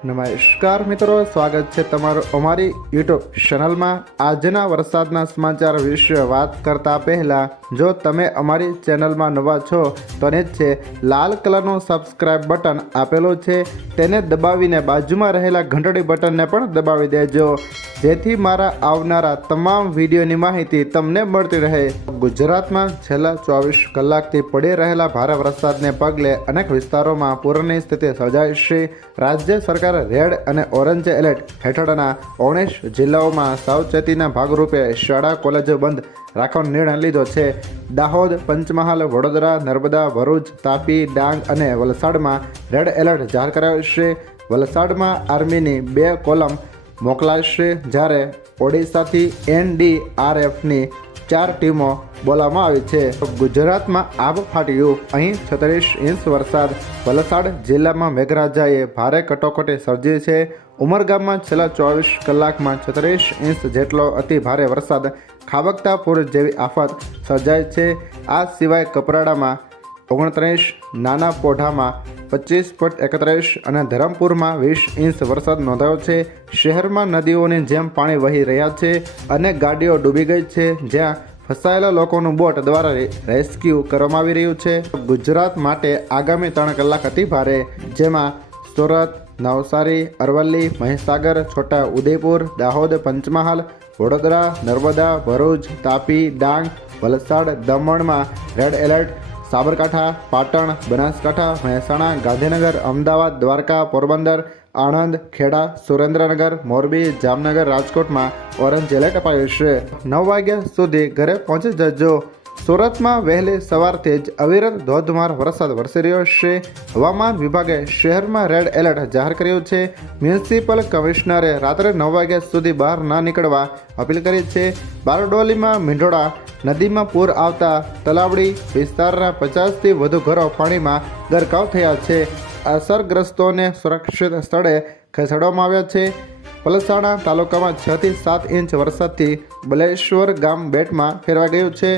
નમસ્કાર મિત્રો, સ્વાગત છે તમારું અમારી યુટ્યુબ ચેનલમાં। આજના વરસાદના સમાચાર વિશે વાત કરતા પહેલા જો તમે અમારી ચેનલમાં નવા છો તો નીચે લાલ કલરનું સબસ્ક્રાઇબ બટન આપેલું છે, તેને દબાવીને બાજુમાં રહેલા ઘંટડી બટનને પણ દબાવી દેજો, જેથી મારા આવનારા તમામ વિડીયોની માહિતી તમને મળતી રહે। ગુજરાતમાં છેલ્લા 24 કલાકથી પડી રહેલા ભારે વરસાદને પગલે અનેક વિસ્તારોમાં પૂરની સ્થિતિ સર્જાઈ છે। રાજ્ય સરકાર રેડ અને ઓરેન્જ એલર્ટ હેઠળના 19 જિલ્લાઓમાં સાવચેતીના ભાગરૂપે શાળા કોલેજો બંધ રાખવાનો નિર્ણય લીધો છે। દાહોદ, પંચમહાલ, વડોદરા, નર્મદા, ભરૂચ, તાપી, ડાંગ અને વલસાડમાં રેડ એલર્ટ જાહેર કરાયો છે। વલસાડમાં આર્મીની 2 કોલમ મોકલાશે, જ્યારે ઓડિશાથી NDRFની 4 ટીમો બોલાવવામાં આવી છે। ગુજરાતમાં આબ ફાટ્યું, અહીં 36 ઇંચ વરસાદ। વલસાડ જિલ્લામાં મેઘરાજાએ ભારે કટોકટી સર્જી છે। ઉમરગામમાં છેલ્લા 24 કલાકમાં 36 ઇંચ જેટલો અતિ ભારે વરસાદ ખાબકતા પૂર જેવી આફત સર્જાઈ છે। આ સિવાય કપરાડામાં 29, નાના પોઢામાં 25.31 અને ધરમપુરમાં 20 ઇંચ વરસાદ નોંધાયો છે। શહેરમાં નદીઓની જેમ પાણી વહી રહ્યા છે અને ગાડીઓ ડૂબી ગઈ છે, જ્યાં ફસાયેલા લોકોનું બોટ દ્વારા રેસ્ક્યુ કરવામાં આવી રહ્યું છે। ગુજરાત માટે આગામી 3 કલાક અતિ ભારે, જેમાં સુરત, નવસારી, અરવલ્લી, મહીસાગર, છોટા ઉદેપુર, દાહોદ, પંચમહાલ, વડોદરા, નર્મદા, ભરૂચ, તાપી, ડાંગ, વલસાડ, દમણમાં રેડ એલર્ટ, સાબરકાંઠા, પાટણ, બનાસકાંઠા, મહેસાણા, ગાંધીનગર, અમદાવાદ, દ્વારકા, પોરબંદર, આણંદ, ખેડા, સુરેન્દ્રનગર, મોરબી, જામનગર, રાજકોટમાં ઓરેન્જ એલર્ટ અપાયું છે। 9 વાગ્યા સુધી ઘરે પહોંચી જજો। સુરતમાં વહેલી સવારથી જ અવિરત ધોધમાર વરસાદ વરસી રહ્યો છે। હવામાન વિભાગે શહેરમાં રેડ એલર્ટ જાહેર કર્યું છે। મ્યુનિસિપલ કમિશનરે રાત્રે 9 વાગ્યા સુધી બહાર ના નીકળવા અપીલ કરી છે। બારડોલીમાં મીંઢોળા નદીમાં પૂર આવતા તલાવડી વિસ્તારના 50થી વધુ ઘરો પાણીમાં ગરકાવ થયા છે। અસરગ્રસ્તોને સુરક્ષિત સ્થળે ખસેડવામાં આવ્યા છે। પલસાણા તાલુકામાં 6 થી 7 ઇંચ વરસાદથી બલેશ્વર ગામ બેટમાં ફેરવાઈ ગયું છે।